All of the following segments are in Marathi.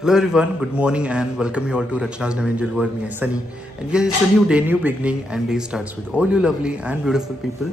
Hello everyone, good morning and welcome you all to Rachna's Navangel World. Me is Sunny and yes, it's a new day, new beginning and day starts with all you lovely and beautiful people.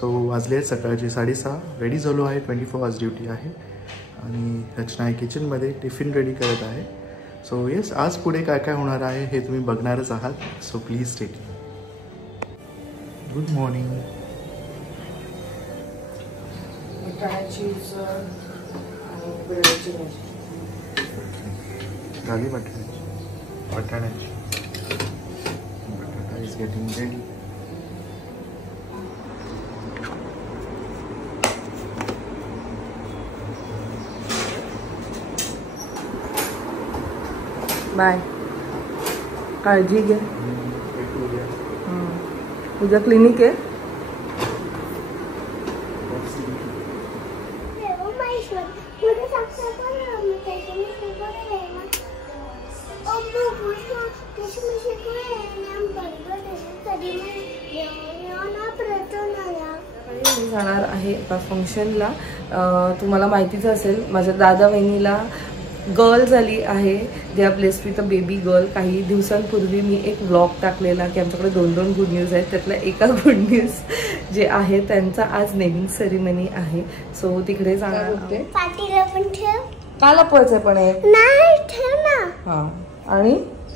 So वाजले आहेत सकाळचे 6:30. रेडी झालो आहे. 24 hours ड्युटी आहे आणि रचना किचन मध्ये टिफिन रेडी करत आहे. सो येस, आज पुढे काय काय होणार आहे हे तुम्ही बघणारच आहात. So please stay tuned. Good morning. झाली वाटाण्याची. बटाटा इज गेटिंग रेडी. बाय. काळजी घे. उद्या क्लिनिक आहे. मी जाणार आहे एका फंक्शनला. तुम्हाला माहितीच असेल, माझ्या दादा वहिनीला गर्ल झाली आहे. They are blessed with a baby girl. काही दिवसांपूर्वी मी एक व्लॉग टाकलेला की आमच्याकडे 2 गुड न्यूज आहेत. त्यातला एका गुड न्यूज जे आहे त्यांचा आज नेमिंग सेरेमनी आहे. सो तिकडे जाणार होते. का लपवायचं पण आहे हा. आणि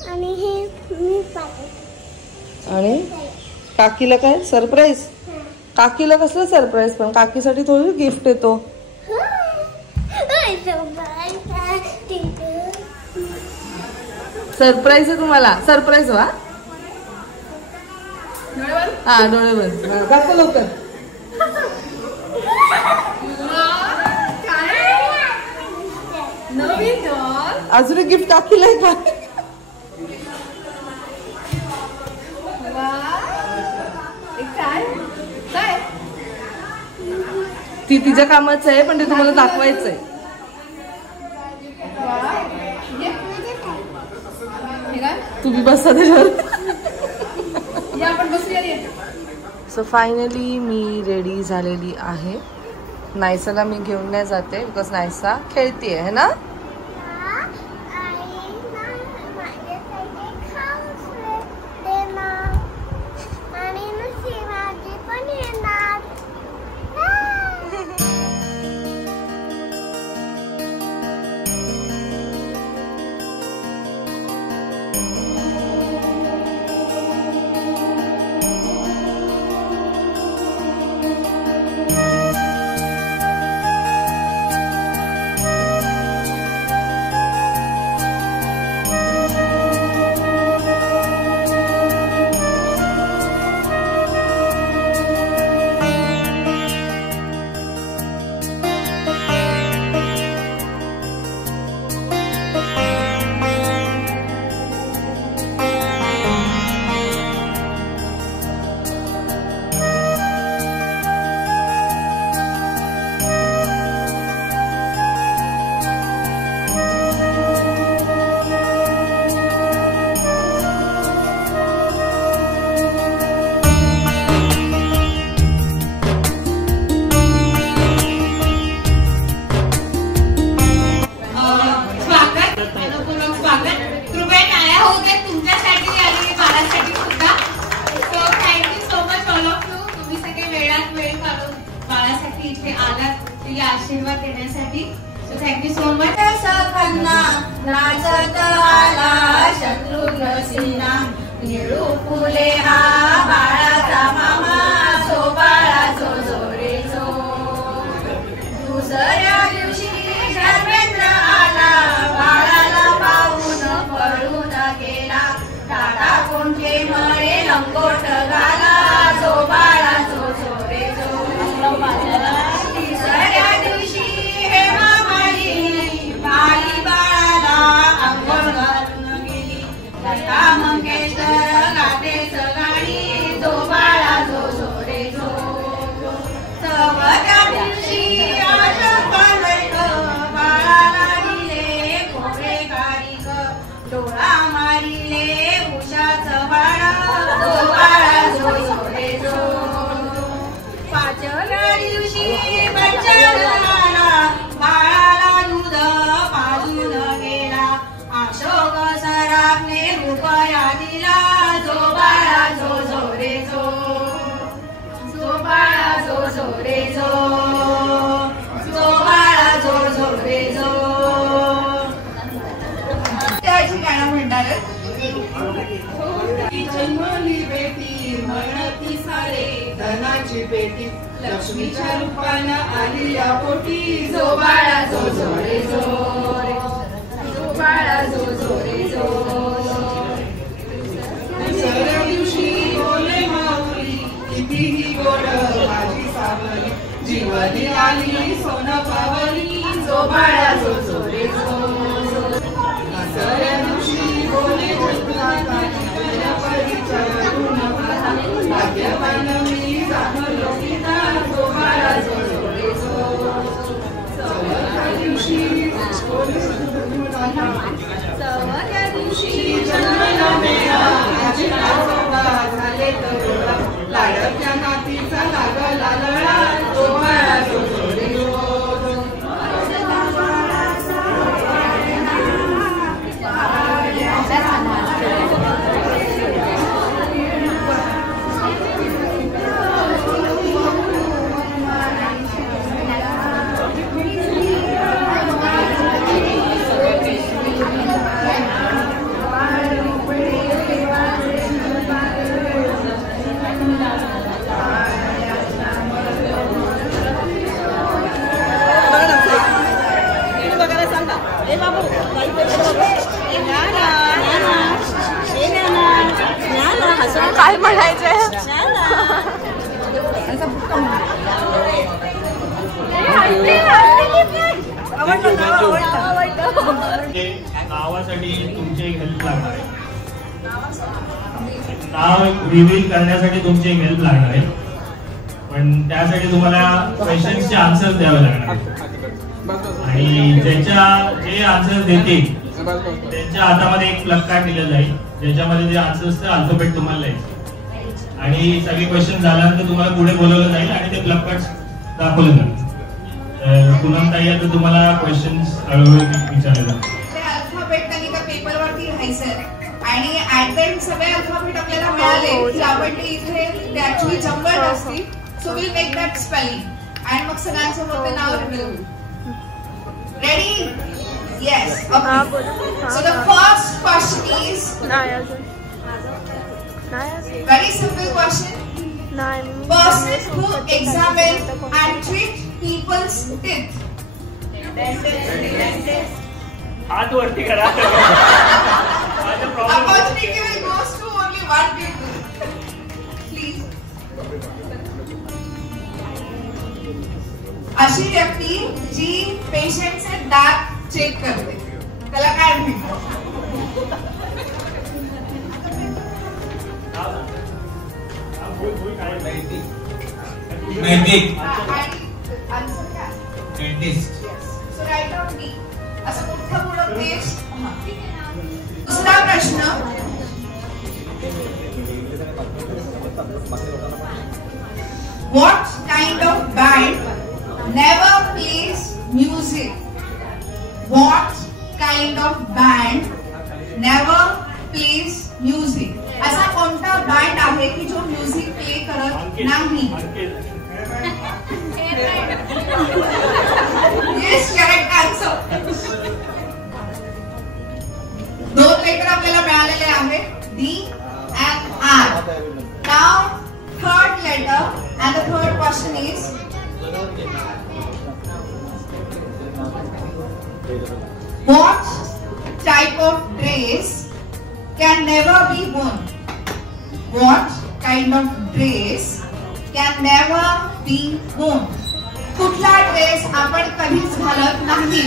आणि काकीला काय सरप्राईज? काकीला कसलं सरप्राईज? पण काकीसाठी थोडी गिफ्ट येतो. सरप्राईज आहे तुम्हाला. सरप्राईज व्हा. हा, डोळे बंद. दाखव लवकर. अजून गिफ्ट काकीला आहे का? ती तिच्या कामाचं आहे पण ते तुम्हाला दाखवायचं आहे. तुम्ही बसा त्याच्यावर. सो फायनली मी रेडी झालेली आहे. नायसाला मी घेऊन नाही जाते बिकॉज नायसा खेळतीये है ना. आशीर्वाद देण्यासाठी. Thank you so much. सखांना नाचत आला शत्रुघ्न सिन्हा. निळू फुले हा बाळाचा मामा. जो बाळाचो जोरे जो. दुसऱ्या दिवशी धर्मेंद्र आला. बाळाला पाहून पळून गेला. टाटा कोणते मळे लंगोट घाला. जो बाळाचो जोरे जो. तिसऱ्या दिवशी हेमा मालिनी बाई बाळाला अंघोळ घालून गेली. लता मंगेशकर गातेच गाणी. जो बाळा जो जोरे जो. चौथ्या दिवशी आशा बाळाला दिले खोबरे काढीक. डोळा मारिले उषाचं बाळा. जो बाळा जो जोरे जो. पाचव्या दिवशी पंचायत बाळाला दूध पाजून गेला. रे जो, जो बाळा जो जो रे जो. त्याची गाणं म्हणणार जन्मली बेटी म्हणती सारे धनाची पेटी लक्ष्मीच्या रूपानं आली या पोटी. जो बाळा जो जो रे जो, जो बाळा जो जो रे जो. दुसऱ्या दिवशी बोले माऊली कितीही गोड माझी सावली जीवली आली सोनं पावली. जो बाळा जो जो रे जो. दुसऱ्या दिवशी बोले भाग्यवान मी जाणलो पिता. जो बाळा जो जो रे जो. चौथ्या दिवशी जन्मला मेळा झाले तरुणा लाडक्या नातीचा लागला लळा. जो बाळा जो जो रे जो. काय म्हणायचंय नावासाठी तुमची एक हेल्प लागणार आहे. नाव रिव्हील करण्यासाठी तुमची एक हेल्प लागणार आहे. पण त्यासाठी तुम्हाला क्वेश्चन्सचे आन्सर द्यावे लागणार आहेत. आणि जे आन्सर देतील त्यांच्या हातामध्ये एक प्लग कार्ड दिलेलं आहे ज्याच्यामध्ये जे आन्सर्सचं अल्फाबेट तुम्हाला लिहायचं. आणि सगळे क्वेश्चन झाल्यानंतर तुम्हाला पुढे बोलवलं जाईल आणि ते प्लग कार्ड दाखवलं जाईल. पुन्हा ताई आता तुम्हाला क्वेश्चन्स विचारले जातील. अल्फाबेट त्यांनी त्या पेपरवरती लिहायचंय आणि ऍट द एंड सगळे अल्फाबेट आपल्याला मिळाले की आपण ते इथे ते ऍक्च्युअली जंगल असतील. So will make that spelling आणि मग सगळ्यांसमोर ते नाव reveal. Ready? Yes. Okay. So the first question is very simple question. Person who examine and treat people's teeth. हात वरती करा. Opportunity will goes to only one people. Please. अशी व्यक्ती जी पेशंटचे दात चेक करते त्याला काय म्हणतात? असं मोठं मोठं पेस्ट. दुसरा प्रश्न. What kind of band never plays music? What kind of band never plays music? असा कोणता बँड आहे की जो म्युझिक प्ले करत नाही? Yes, correct answer. 2 लेटर आपल्याला मिळालेले आहेत, D and R. Now third letter and the third question is what type of dress can never be worn? What kind of dress can never be worn? कुठला ड्रेस आपण कधीच घालत नाही?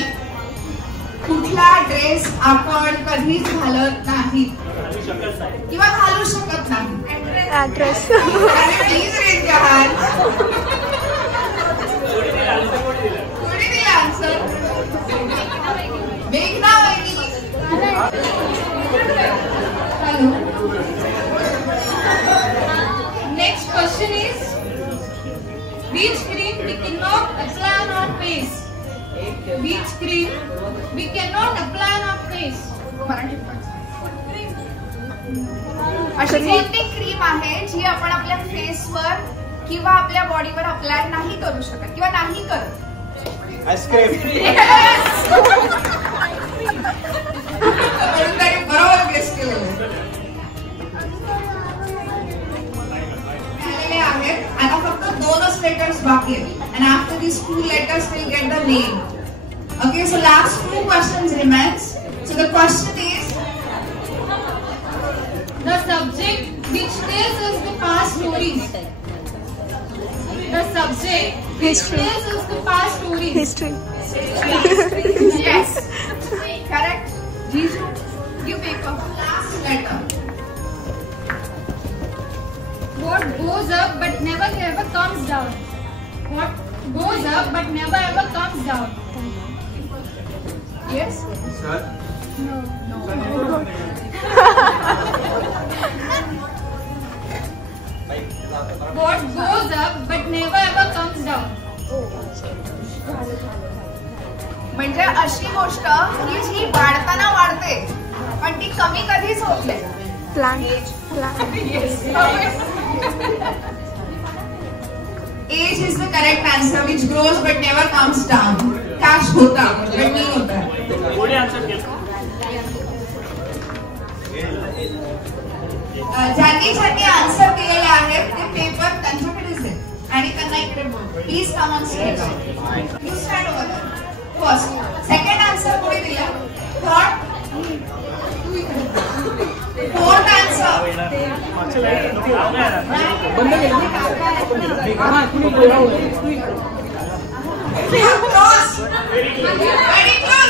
कुठला ड्रेस आपण कधीच घालत नाही किंवा घालू शकत नाही? Dress. Please raise your hand. कोणी दिला आन्सर? मेघना वहिनी. Hello. Next question is, which cream we cannot apply on our face? Which cream we cannot apply on our face? अशी कोणती क्रीम आहे जी आपण आपल्या फेसवर किंवा आपल्या बॉडीवर अप्लाय नाही करू शकत किंवा नाही करत? आईस्क्रीम. बरोबर गेस केलेलं आहेत. आता फक्त 2च लेटर्स बाकी आहेत. And after these 2 letters we'll get the name. Okay, so last 2 questions remains. So the question is, The subject which tells us the past stories. The subject which tells us the past stories. History. yes, correct. Jiju, give paper. Last letter. What goes up but never ever comes down. What goes up but never ever comes down. Yes. Sir. What goes up but never ever comes down. म्हणजे अशी गोष्ट की जी वाढताना वाढते पण ती कमी कधीच होत नाही. Plant. Age is the correct answer, which grows but never comes down. Cash होता but नहीं होता. पुढे आन्सर केलं. ज्यांनी आन्सर केलेले आहेत ते पेपर त्यांच्याकडेच आहे आणि त्यांना इकडे बोल. Please come on stage. You stand over. First second answer कोणी दिला? Third fourth answer very close.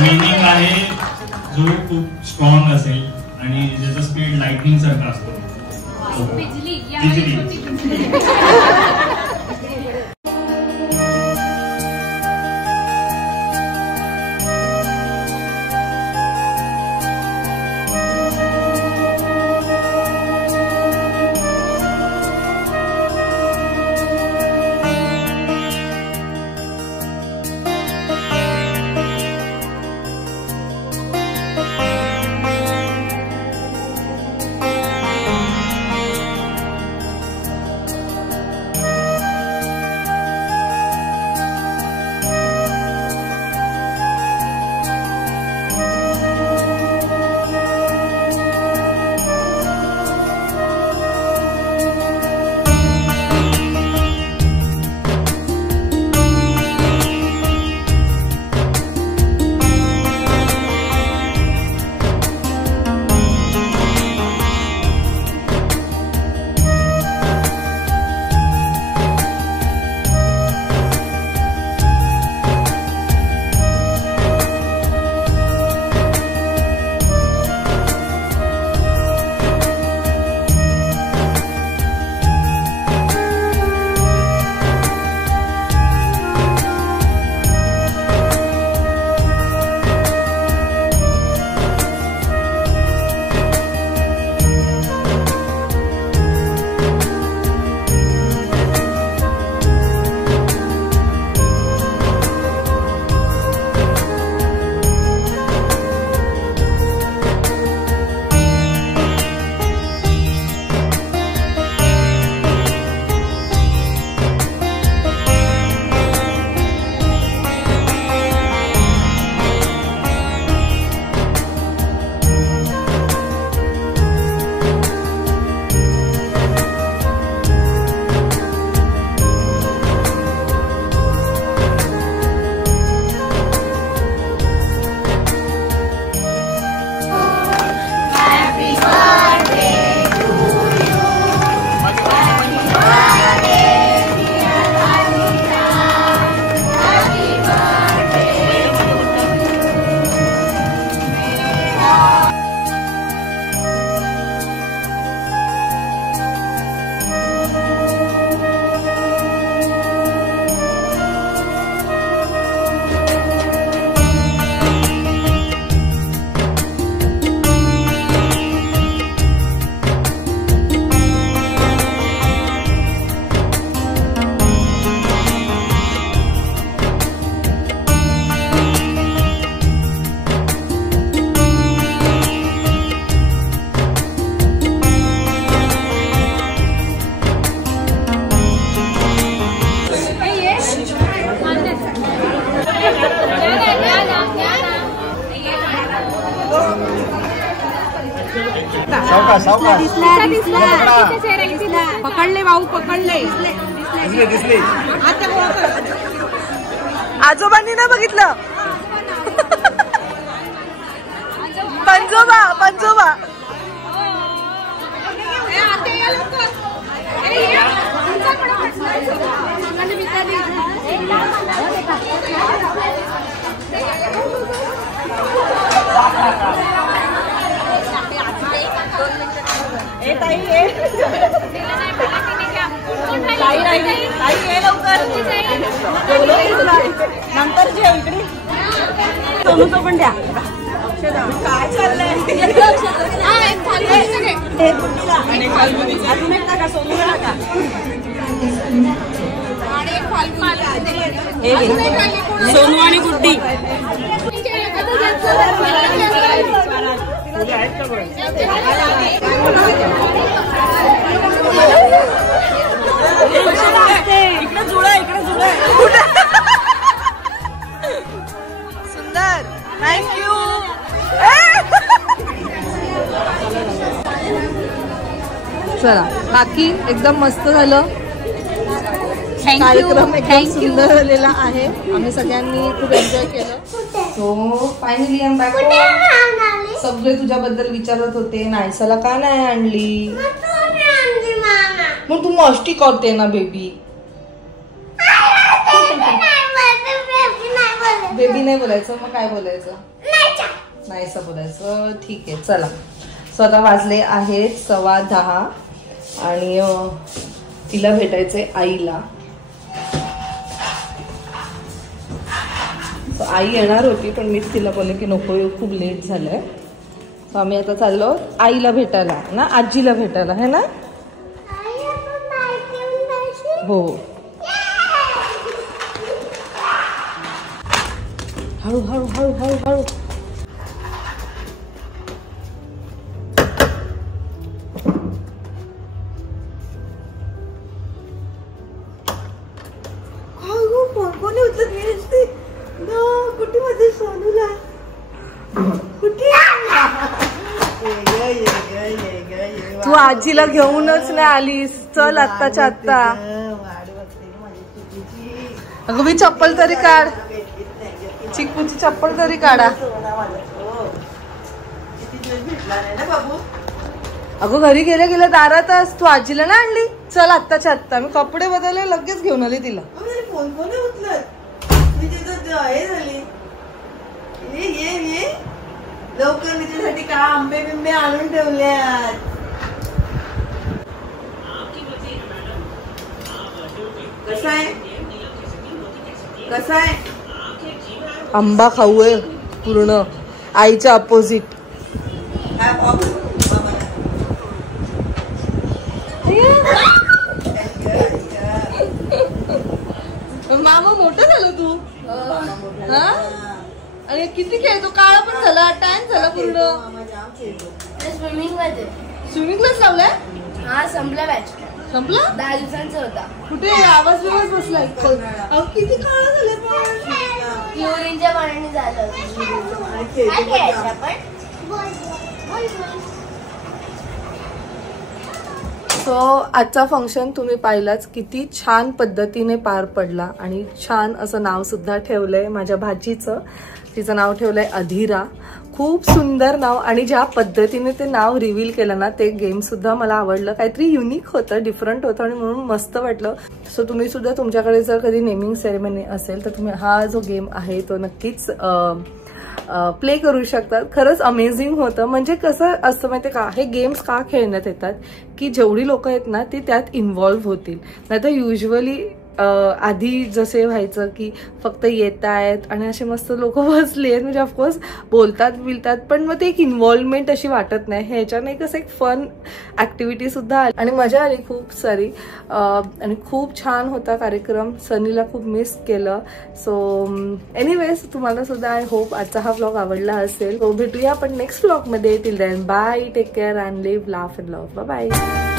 Meaning आहे जो खूप स्ट्रॉंग असेल आणि ज्याचा स्पीड लाइटनिंग सारखा असतो. बिजली. पकडले भाऊ, पकडले. आजोबांनी ना बघितलं. पंजोबा, पंजोबा. नंतर जे इकडे सोनूचं पण द्या. काय चाललंय? अजून एक टाका, सोनूला टाका. सोनू आणि गुड्डी. इकडे जुळा, इकडे जुळा. सुंदर, थँक्यू. चला, बाकी एकदम मस्त झालं. कार्यक्रम एकदम सुंदर झालेला आहे. आम्ही सगळ्यांनी खूप एन्जॉय केलं. So finally I am back. सगळे तुझ्याबद्दल विचारत होते, नायसाला का नाही आणली. मग तू मस्ती करते ना बेबी. बेबी नाही बोलायचं, मग काय बोलायचं? नायसा बोलायचं. ठीक आहे, चला. स्वतः वाजले आहेत 10:15 आणि तिला भेटायचंय आईला. आई येणार होती पण मीच तिला बोलले की नको, खूप लेट झालंय. तर आम्ही आता चाललो आईला भेटायला ना, आजीला भेटायला, है ना? हो. हळू हळू हळू हळू हळू. कोणी उचलत नाही. कुठे मध्ये सोनूला कुठे. तू आजीला घेऊनच नाही आलीस. चल आत्ताच्या आत्ता. अगं मी चप्पल तरी काढ. चिकूची चप्पल तरी काढा. अगं घरी गेल्या गेल्या दारातच तू आजीला ना आणली. चल आत्ताच्या आत्ता. मी कपडे बदलले, लगेच घेऊन आली तिला. फोन कोणी उचलत. ये लवकर तिच्यासाठी का आंबे बिंबे आणून ठेवल्यात. कसा आहे, कसा आहे? आंबा खाऊ आहे पूर्ण आईच्या अपोजिट. मामा मोठं झालं तू. आणि किती खेळतो. काळा पण झाला, टॅन झाला पूर्ण. स्विमिंग क्लास लावलाय. हा संपला बॅच. संपला. 10 दिवसांचा होता. कुठे आवाज बिवाज बसलाय. किती काळा झालं पण. क्लोरीनच्या पाण्याने झालं. सो आजचा फंक्शन तुम्ही पाहिलाच, किती छान पद्धतीने पार पडला आणि छान असं नाव सुद्धा ठेवलंय माझ्या भाचीचं. तिचं नाव ठेवलंय अधीरा. खूप सुंदर नाव. आणि ज्या पद्धतीने ते नाव रिव्हील केलं ना, ते गेम सुद्धा मला आवडलं. काहीतरी युनिक होतं, डिफरंट होतं आणि म्हणून मस्त वाटलं. सो तुम्ही सुद्धा तुमच्याकडे जर कधी नेमिंग सेरेमनी असेल तर तुम्ही हा जो गेम आहे तो नक्कीच प्ले करू शकतात. खरंच अमेझिंग होतं. म्हणजे कसं असतं माहिती का, हे गेम्स का खेळण्यात येतात की जेवढी लोक आहेत ना ती त्यात इन्व्हॉल्व्ह होतील. नाहीतर युजली आधी जसे व्हायचं की फक्त येत आहेत आणि असे मस्त लोक बसले आहेत, म्हणजे ऑफकोर्स बोलतात बिलतात पण मग ते एक इन्व्हॉल्वमेंट अशी वाटत नाही. ह्याच्याने कसं एक फन ऍक्टिव्हिटी सुद्धा आली आणि मजा आली खूप सारी. आणि खूप छान होता कार्यक्रम. सनीला खूप मिस केलं. सो एनिवेज तुम्हाला सुद्धा आय होप आजचा हा व्लॉग आवडला असेल. सो भेटूया आपण नेक्स्ट व्लॉगमध्ये. Till then bye, take care and live, laugh and love. Bye bye.